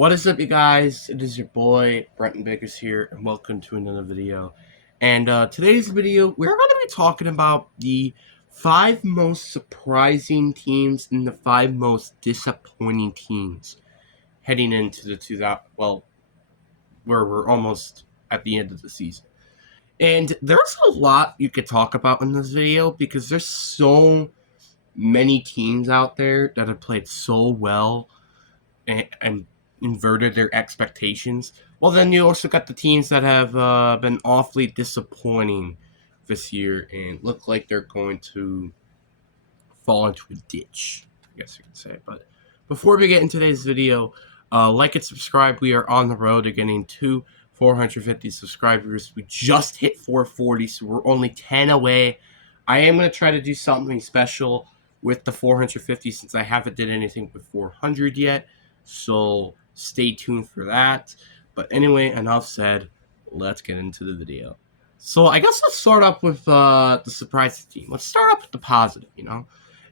What is up, you guys? It is your boy, Brenton Biggers here, and welcome to another video. And today's video, we're going to be talking about the 5 most surprising teams and the 5 most disappointing teams heading into the 2000, well, where we're almost at the end of the season. And there's a lot you could talk about in this video because there's so many teams out there that have played so well and inverted their expectations. Well, then you also got the teams that have been awfully disappointing this year and look like they're going to fall into a ditch, I guess you could say. But before we get into today's video, like and subscribe. We are on the road to getting to 450 subscribers. We just hit 440, so we're only 10 away. I am going to try to do something special with the 450 since I haven't did anything with 400 yet. So stay tuned for that. But anyway, enough said. Let's get into the video. So I guess let's start up with the surprise team. Let's start up with the positive,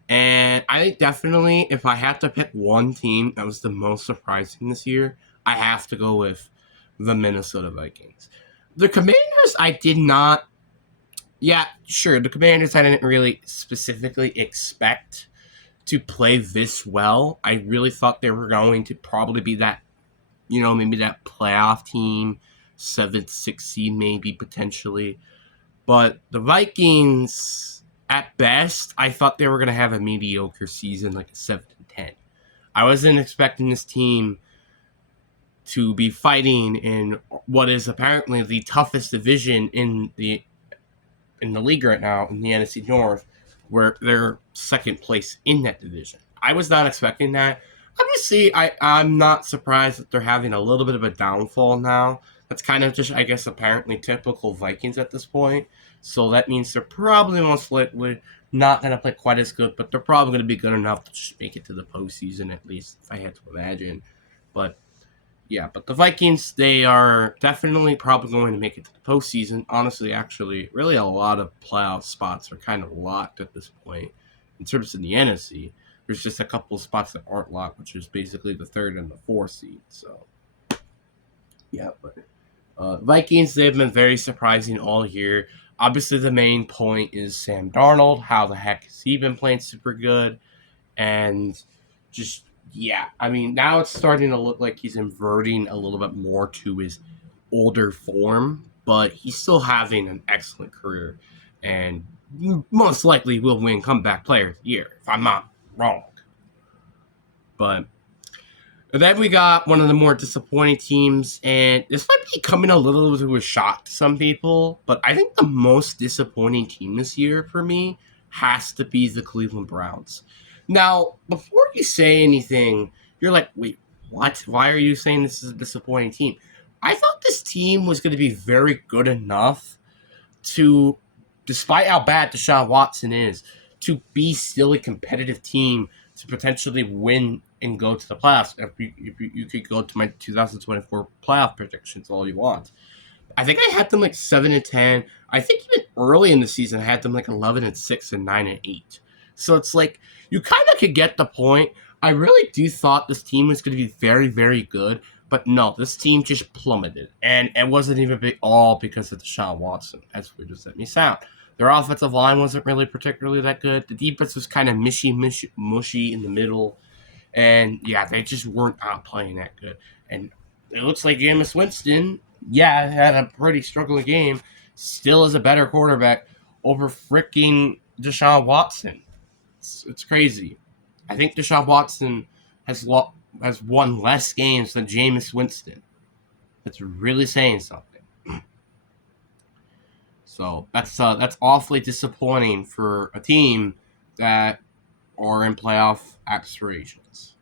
And I think definitely if I had to pick one team that was the most surprising this year, I have to go with the Minnesota Vikings. The Commanders, I did not. Yeah, sure. The Commanders, I didn't really specifically expect to play this well. I really thought they were going to probably be that, maybe that playoff team, 7th, 6th seed, maybe potentially. But the Vikings, at best, I thought they were going to have a mediocre season, like a 7-10. I wasn't expecting this team to be fighting in what is apparently the toughest division in the league right now, in the NFC North, where they're second place in that division. I was not expecting that. Obviously, I'm not surprised that they're having a little bit of a downfall now. That's kind of just, I guess, apparently typical Vikings at this point. So that means they're probably most likely not going to play quite as good, but they're probably going to be good enough to just make it to the postseason, at least, if I had to imagine. But yeah, but the Vikings, they are definitely probably going to make it to the postseason. Honestly, actually, really a lot of playoff spots are kind of locked at this point. In terms of the NFC, there's just a couple of spots that aren't locked, which is basically the 3rd and the 4th seed. So, yeah, but Vikings, they've been very surprising all year. Obviously, the main point is Sam Darnold. How the heck has he been playing super good? And just, yeah, I mean, now it's starting to look like he's inverting a little bit more to his older form, but he's still having an excellent career and most likely will win comeback player of the year, if I'm not wrong. But then we got one of the more disappointing teams, and this might be coming a little bit of a shock to some people, but I think the most disappointing team this year for me has to be the Cleveland Browns. Now, before you say anything, you're like, wait, what? Why are you saying this is a disappointing team? I thought this team was going to be very good enough to, despite how bad Deshaun Watson is, to be still a competitive team to potentially win and go to the playoffs. If you could go to my 2024 playoff predictions all you want. I think I had them like 7-10. I think even early in the season I had them like 11-6 and 9-8. So it's like you kind of could get the point. I really do thought this team was going to be very, very good, but no, this team just plummeted, and it wasn't even all because of Deshaun Watson, as weird as that may sound. Their offensive line wasn't really particularly that good. The defense was kind of mushy in the middle, and yeah, they just weren't out playing that good. And it looks like Jameis Winston, yeah, had a pretty struggling game, still is a better quarterback over freaking Deshaun Watson. It's crazy. I think Deshaun Watson has won less games than Jameis Winston. That's really saying something. So that's awfully disappointing for a team that are in playoff aspirations.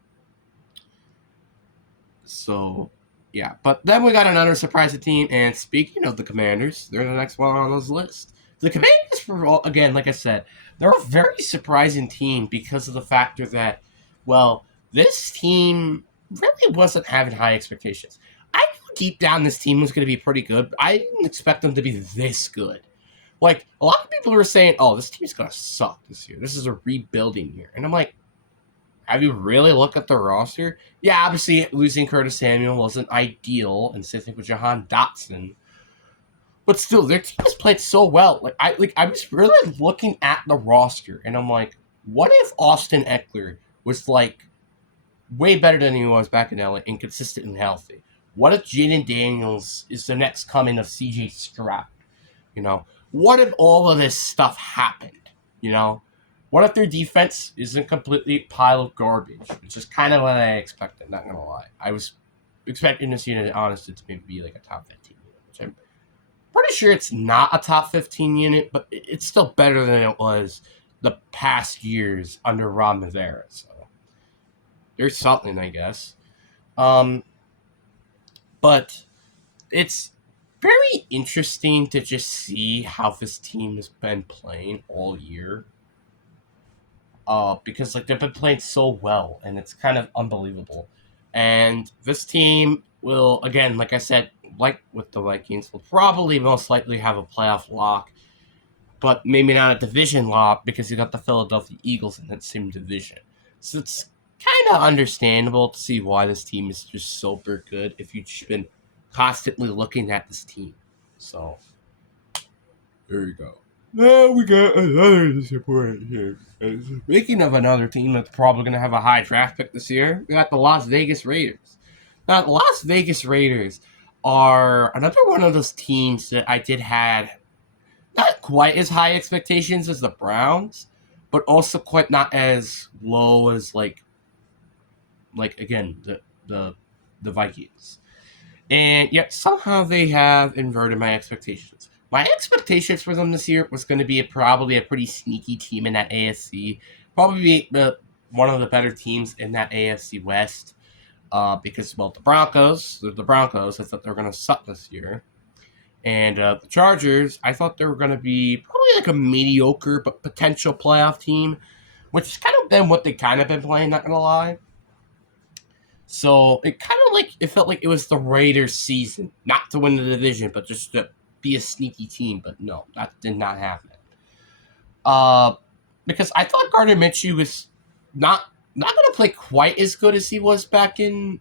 So, yeah. But then we got another surprising team, and speaking of the Commanders, they're the next one on this list. The Commanders, again, like I said, they're a very surprising team because of the factor that, well, this team really wasn't having high expectations. I knew deep down this team was going to be pretty good, but I didn't expect them to be this good. Like, a lot of people were saying, oh, this team's going to suck this year. This is a rebuilding year. And I'm like, have you really looked at the roster? Yeah, obviously losing Curtis Samuel wasn't ideal, and same thing with Jahan Dotson. But still, their team has played so well. I was really looking at the roster, and I'm like, what if Austin Eckler was like way better than he was back in LA and consistent and healthy? What if Jaden Daniels is the next coming of CJ Stroud? You know, what if all of this stuff happened? You know, what if their defense isn't completely pile of garbage? Which is kind of what I expected. Not gonna lie, I was expecting this unit, honestly, to maybe be like a top 15 unit, which I'm pretty sure it's not a top 15 unit, but it's still better than it was the past years under Ron Rivera. So there's something, I guess. Um, but it's very interesting to just see how this team has been playing all year. Because like they've been playing so well, and it's kind of unbelievable. And this team will, again, like I said, like with the Vikings, will probably most likely have a playoff lock, but maybe not a division lock because you got the Philadelphia Eagles in that same division. So it's kind of understandable to see why this team is just super good if you've just been constantly looking at this team. So there you go. Now we got another disappointment here. Speaking of another team that's probably going to have a high draft pick this year, we got the Las Vegas Raiders. Now, the Las Vegas Raiders are another one of those teams that I did had not quite as high expectations as the Browns, but also quite not as low as like again the Vikings. And yet somehow they have inverted my expectations. My expectations for them this year was going to be probably a pretty sneaky team in that AFC, probably one of the better teams in that AFC West. Because well, the Broncos, they're the Broncos. I thought they were going to suck this year. And the Chargers, I thought they were going to be probably like a mediocre but potential playoff team, which has kind of been what they kind of been playing, not going to lie. So it kind of like, it felt like it was the Raiders season, not to win the division, but just to be a sneaky team. But no, that did not happen. Uh, because I thought Gardner Minshew was not going to play quite as good as he was back in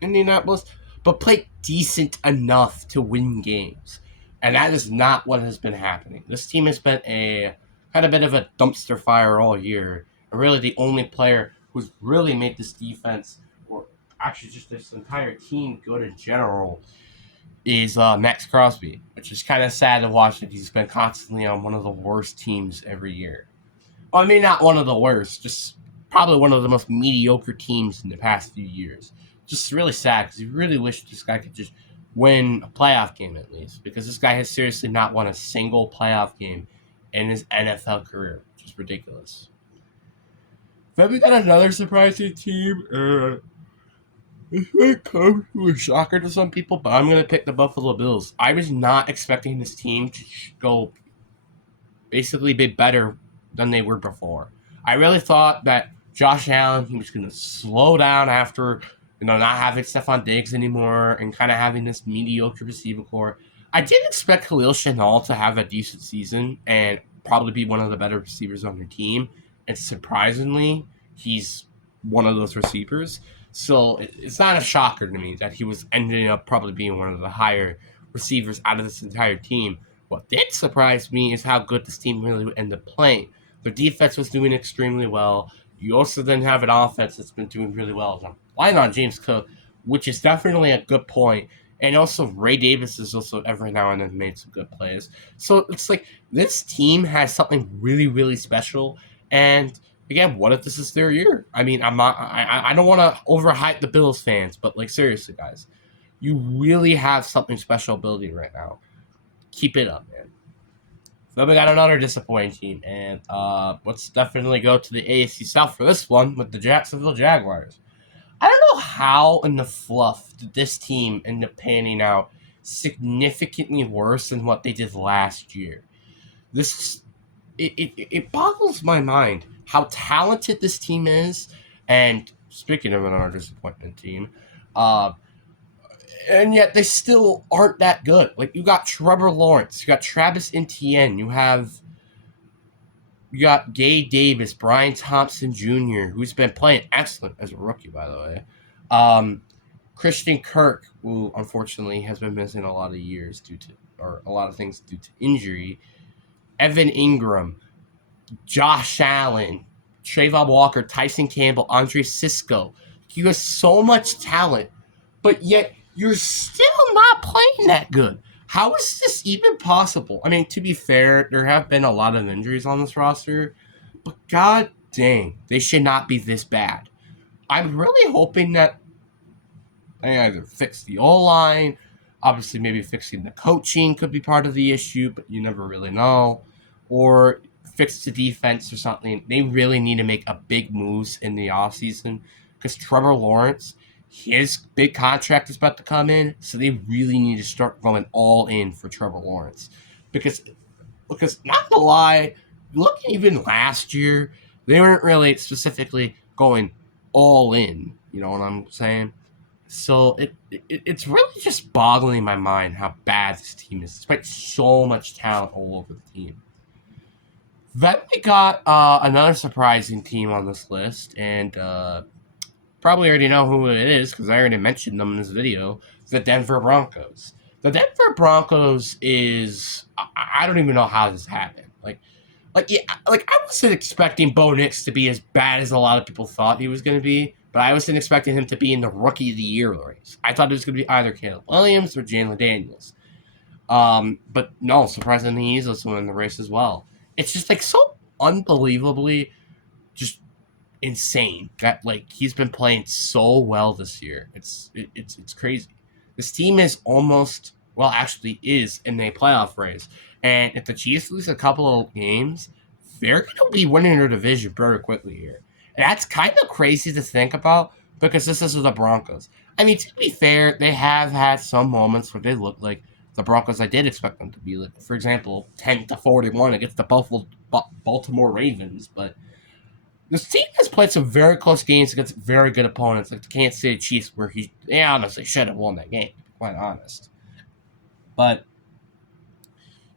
Indianapolis, but played decent enough to win games. And that is not what has been happening. This team has been had a bit of a dumpster fire all year. And really the only player who's really made this defense, or actually just this entire team good in general, is Max Crosby, which is kind of sad to watch that he's been constantly on one of the worst teams every year. Well, I mean, not one of the worst, just probably one of the most mediocre teams in the past few years. Just really sad because you really wish this guy could just win a playoff game at least, because this guy has seriously not won a single playoff game in his NFL career, which is ridiculous. Then we got another surprising team. This might come to a shocker to some people, but I'm going to pick the Buffalo Bills. I was not expecting this team to go basically be better than they were before. I really thought that Josh Allen, he was going to slow down after, not having Stephon Diggs anymore and kind of having this mediocre receiving core. I did expect Khalil Shanahan to have a decent season and probably be one of the better receivers on their team. And surprisingly, he's one of those receivers. So it's not a shocker to me that he was ending up probably being one of the higher receivers out of this entire team. What did surprise me is how good this team really would end up playing. Their defense was doing extremely well. You also then have an offense that's been doing really well. I'm relying on James Cook, which is definitely a good point. And also Ray Davis has also every now and then made some good plays. So it's like this team has something really, really special. And again, what if this is their year? I mean, I don't want to overhype the Bills fans, but like seriously, guys, you really have something special building right now. Keep it up, man. Then we got another disappointing team, and let's definitely go to the AFC South for this one with the Jacksonville Jaguars. I don't know how in the fluff did this team end up panning out significantly worse than what they did last year. This it boggles my mind how talented this team is, and speaking of another disappointment team, uh, and yet they still aren't that good. Like you got Trevor Lawrence, you got Travis Etienne, you have You got Gabe Davis, Brian Thompson Jr., who's been playing excellent as a rookie, by the way. Christian Kirk, who unfortunately has been missing a lot of years or a lot of things due to injury. Evan Ingram, Josh Allen, Trayvon Walker, Tyson Campbell, Andre Cisco. You have so much talent, but yet you're still not playing that good. How is this even possible? I mean, to be fair, there have been a lot of injuries on this roster, but god dang, they should not be this bad. I'm really hoping that they either fix the O-line, obviously maybe fixing the coaching could be part of the issue, but you never really know, or fix the defense or something. They really need to make a big moves in the offseason because Trevor Lawrence, his big contract is about to come in, so they really need to start going all in for Trevor Lawrence. Because not to lie, looking even last year, they weren't really specifically going all in. You know what I'm saying? So it's really just boggling my mind how bad this team is, despite so much talent all over the team. Then we got another surprising team on this list, and probably already know who it is because I already mentioned them in this video. The Denver Broncos. The Denver Broncos is I don't even know how this happened. I wasn't expecting Bo Nix to be as bad as a lot of people thought he was going to be, but I wasn't expecting him to be in the Rookie of the Year race. I thought it was going to be either Caleb Williams or Jalen Daniels. But no, surprisingly, he's also in the race as well. It's just like so unbelievably just insane that like he's been playing so well this year. It's crazy. This team is almost actually is in a playoff race, and if the Chiefs lose a couple of games, they're going to be winning their division very quickly here. And that's kind of crazy to think about because this is the Broncos. I mean, to be fair, they have had some moments where they look like the Broncos I did expect them to be. Like, for example, 10-41 against the Baltimore Ravens, but this team has played some very close games against very good opponents, like the Kansas City Chiefs, where they honestly should have won that game, to be quite honest. But,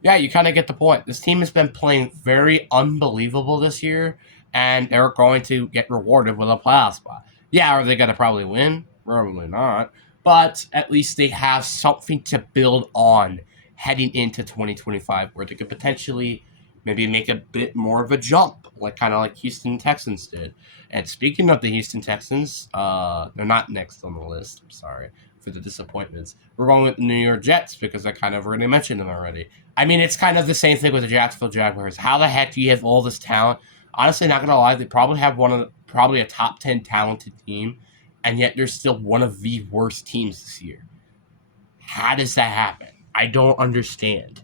yeah, you kind of get the point. This team has been playing very unbelievable this year, and they're going to get rewarded with a playoff spot. Yeah, are they going to probably win? Probably not. But at least they have something to build on heading into 2025, where they could potentially maybe make a bit more of a jump, kind of like Houston Texans did. And speaking of the Houston Texans, they're not next on the list. I'm sorry for the disappointments. We're going with the New York Jets because I kind of already mentioned them already. I mean, it's kind of the same thing with the Jacksonville Jaguars. How the heck do you have all this talent? Honestly, not gonna lie, they probably have probably a top 10 talented team, and yet they're still one of the worst teams this year. How does that happen? I don't understand.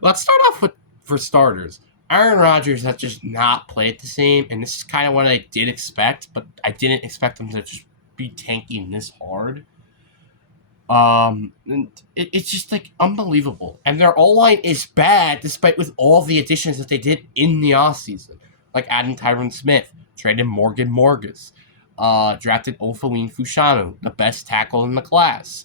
Let's start off with, for starters, Aaron Rodgers has just not played the same, and this is kind of what I did expect, but I didn't expect him to just be tanking this hard. And it's just like unbelievable. And their O-line is bad despite with all the additions that they did in the offseason. Like adding Tyron Smith, traded Morgan Morgus, drafted Ofalin Fushanu, the best tackle in the class.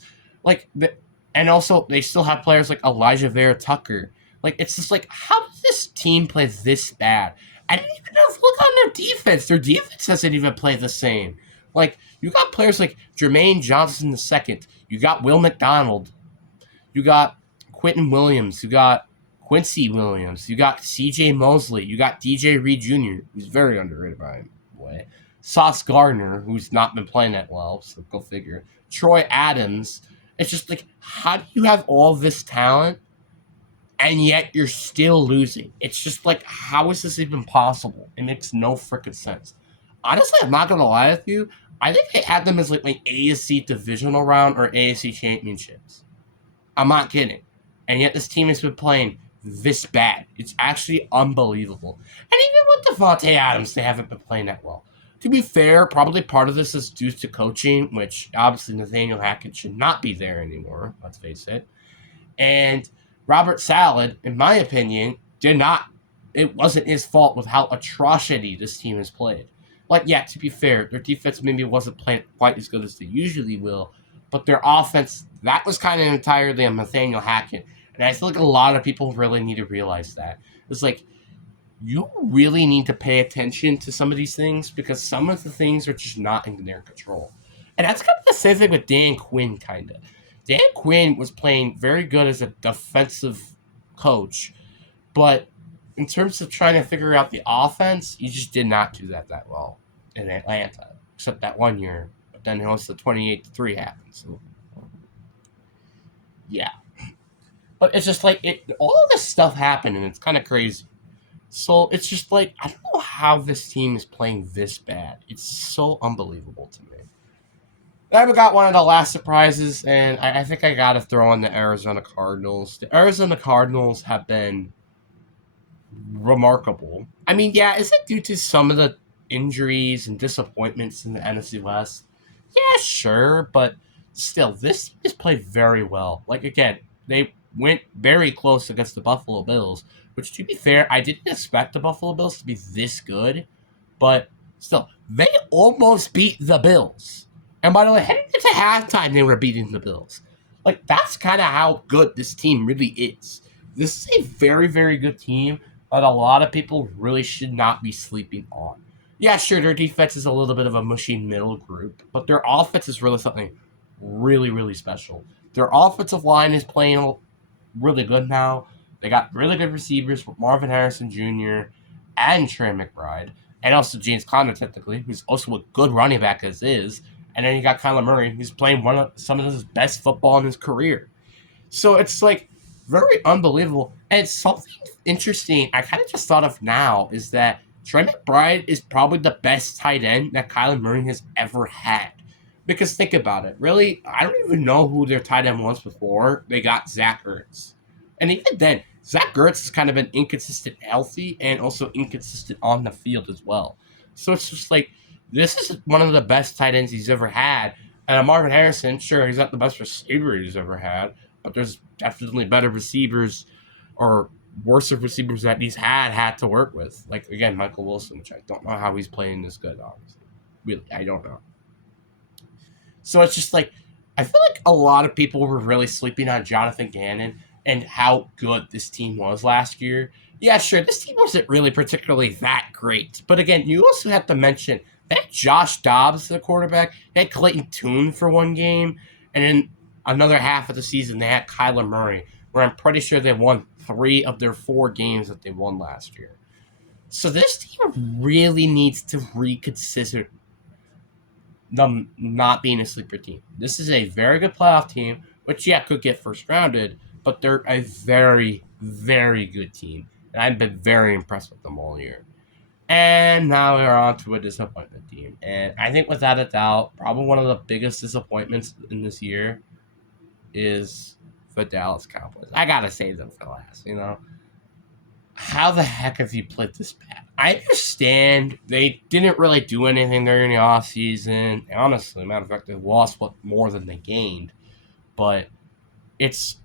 And also they still have players like Elijah Vera Tucker. Like, it's just like, how does this team play this bad? I didn't even look on their defense. Their defense doesn't even play the same. Like, you got players like Jermaine Johnson II. You got Will McDonald. You got Quentin Williams. You got Quincy Williams. You got C.J. Mosley. You got D.J. Reed Jr., who's very underrated by the way. Sauce Gardner, who's not been playing that well, so go figure. Troy Adams. It's just like, how do you have all this talent and yet you're still losing? It's just like, how is this even possible? It makes no freaking sense. Honestly, I'm not going to lie with you. I think they had them as like AFC divisional round or AFC championships. I'm not kidding. And yet this team has been playing this bad. It's actually unbelievable. And even with Devontae Adams, they haven't been playing that well. To be fair, probably part of this is due to coaching, which obviously Nathaniel Hackett should not be there anymore, let's face it. And Robert Saleh, in my opinion, it wasn't his fault with how atrocity this team has played. Like, yeah, to be fair, their defense maybe wasn't playing quite as good as they usually will, but their offense, that was kind of entirely on Nathaniel Hackett. And I feel like a lot of people really need to realize that. It's like, you really need to pay attention to some of these things because some of the things are just not in their control. And that's kind of the same thing with Dan Quinn, kind of. Dan Quinn was playing very good as a defensive coach, but in terms of trying to figure out the offense, he just did not do that well in Atlanta, except that one year. But then also the 28-3 happened. So, yeah. But it's just like, all of this stuff happened, and it's kind of crazy. So it's just like, I don't know how this team is playing this bad. It's so unbelievable to me. I've got one of the last surprises, and I think I got to throw in the Arizona Cardinals. The Arizona Cardinals have been remarkable. I mean, yeah, is it due to some of the injuries and disappointments in the NFC West? Yeah, sure, but still, this team has played very well. Like, again, they went very close against the Buffalo Bills, which, to be fair, I didn't expect the Buffalo Bills to be this good, but still, they almost beat the Bills. And by the way, heading into halftime, they were beating the Bills. Like, that's kind of how good this team really is. This is a very, very good team that a lot of people really should not be sleeping on. Yeah, sure, their defense is a little bit of a mushy middle group, but their offense is really something really, really special. Their offensive line is playing really good now. They got really good receivers with Marvin Harrison Jr. and Trey McBride, and also James Conner, technically, who's also a good running back as is. And then you got Kyler Murray, who's playing some of his best football in his career. So it's like very unbelievable. And something interesting I kind of just thought of now is that Trey McBride is probably the best tight end that Kyler Murray has ever had. Because think about it. Really, I don't even know who their tight end was before they got Zach Ertz. And even then, Zach Ertz has kind of been inconsistent healthy and also inconsistent on the field as well. So it's just like, this is one of the best tight ends he's ever had. And Marvin Harrison, sure, he's not the best receiver he's ever had, but there's definitely better receivers or worse of receivers that he's had to work with. Like, again, Michael Wilson, which I don't know how he's playing this good, obviously. Really, I don't know. So it's just like, I feel like a lot of people were really sleeping on Jonathan Gannon and how good this team was last year. Yeah, sure, this team wasn't really particularly that great. But again, you also have to mention that Josh Dobbs, the quarterback, they had Clayton Tune for one game, and then another half of the season they had Kyler Murray, where I'm pretty sure they won 3 of their 4 games that they won last year. So this team really needs to reconsider them not being a sleeper team. This is a very good playoff team, which, yeah, could get first rounded, but they're a very, very good team. And I've been very impressed with them all year. And now we're on to a disappointment team. And I think without a doubt, probably one of the biggest disappointments in this year is the Dallas Cowboys. I gotta save them for last, you know. How the heck have you played this bad? I understand they didn't really do anything during the offseason. Honestly, matter of fact, they lost more than they gained. But it's,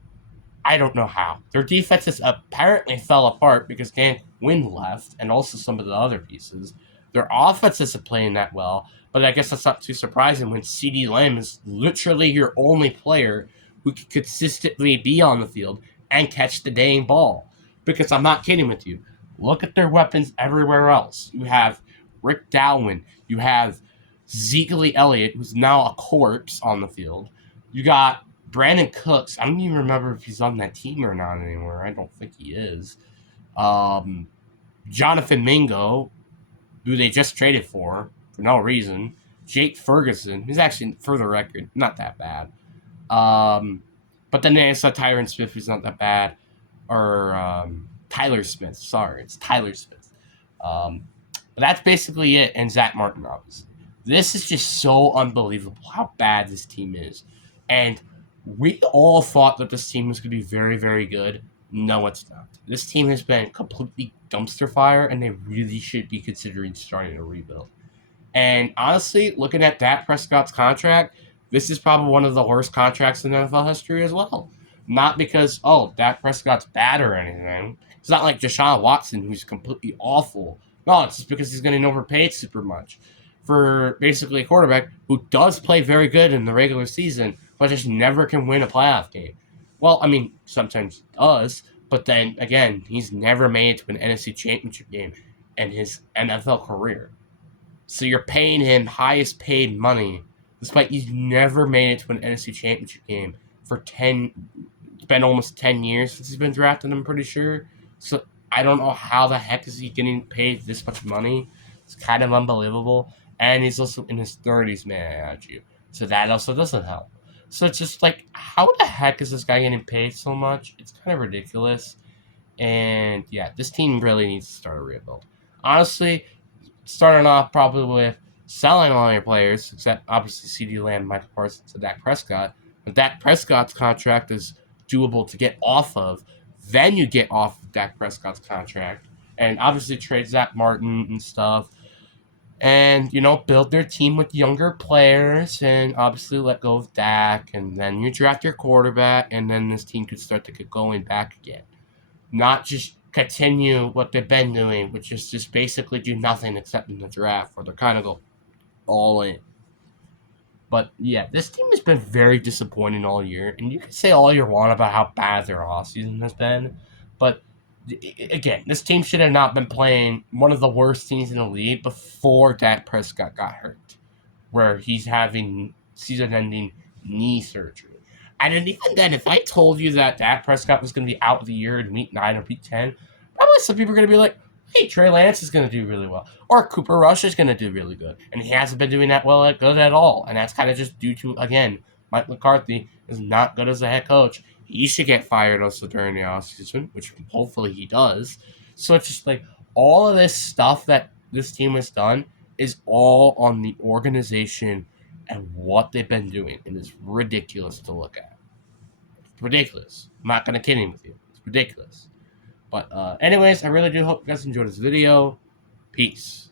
I don't know how. Their defenses apparently fell apart because Dan Quinn left and also some of the other pieces. Their offense isn't playing that well, but I guess that's not too surprising when CeeDee Lamb is literally your only player who can consistently be on the field and catch the dang ball. Because I'm not kidding with you. Look at their weapons everywhere else. You have Rick Dalwin. You have Zeke Elliott, who's now a corpse on the field. You got Brandon Cooks. I don't even remember if he's on that team or not anymore. I don't think he is. Jonathan Mingo, who they just traded for no reason. Jake Ferguson, who's actually, for the record, not that bad. But then they saw Tyron Smith, who's not that bad. Or Tyler Smith. Sorry, it's Tyler Smith. But that's basically it. And Zach Martin, obviously. This is just so unbelievable how bad this team is. And we all thought that this team was going to be very, very good. No, it's not. This team has been completely dumpster fire, and they really should be considering starting a rebuild. And honestly, looking at Dak Prescott's contract, this is probably one of the worst contracts in NFL history as well. Not because, Dak Prescott's bad or anything. It's not like Deshaun Watson, who's completely awful. No, it's just because he's getting overpaid super much for basically a quarterback who does play very good in the regular season, but just never can win a playoff game. Well, I mean, sometimes he does, But then again, he's never made it to an NFC Championship game in his NFL career. So you're paying him highest paid money, despite he's never made it to an NFC Championship game for 10. It's been almost 10 years since he's been drafted, I'm pretty sure. So I don't know how the heck is he getting paid this much money. It's kind of unbelievable. And he's also in his 30s, may I add you. So that also doesn't help. So it's just like, how the heck is this guy getting paid so much? It's kind of ridiculous. And yeah, this team really needs to start a rebuild. Honestly, starting off probably with selling all your players, except obviously CD Lamb, Michael Parsons, and Dak Prescott. But Dak Prescott's contract is doable to get off of. Then you get off of Dak Prescott's contract. And obviously trade Zach Martin and stuff. And, build their team with younger players and obviously let go of Dak. And then you draft your quarterback, and then this team could start to get going back again. Not just continue what they've been doing, which is just basically do nothing except in the draft, where they're kind of go all in. But yeah, this team has been very disappointing all year, and you can say all you want about how bad their offseason has been, but again, this team should have not been playing one of the worst teams in the league before Dak Prescott got hurt, where he's having season-ending knee surgery. And then even then, if I told you that Dak Prescott was going to be out of the year in Week 9 or Week 10, probably some people are going to be like, hey, Trey Lance is going to do really well. Or Cooper Rush is going to do really good. And he hasn't been doing that good at all. And that's kind of just due to, again, Mike McCarthy is not good as a head coach. He should get fired also during the offseason, which hopefully he does. So it's just like all of this stuff that this team has done is all on the organization and what they've been doing. And it's ridiculous to look at. It's ridiculous. I'm not going to kid with you. It's ridiculous. But anyways, I really do hope you guys enjoyed this video. Peace.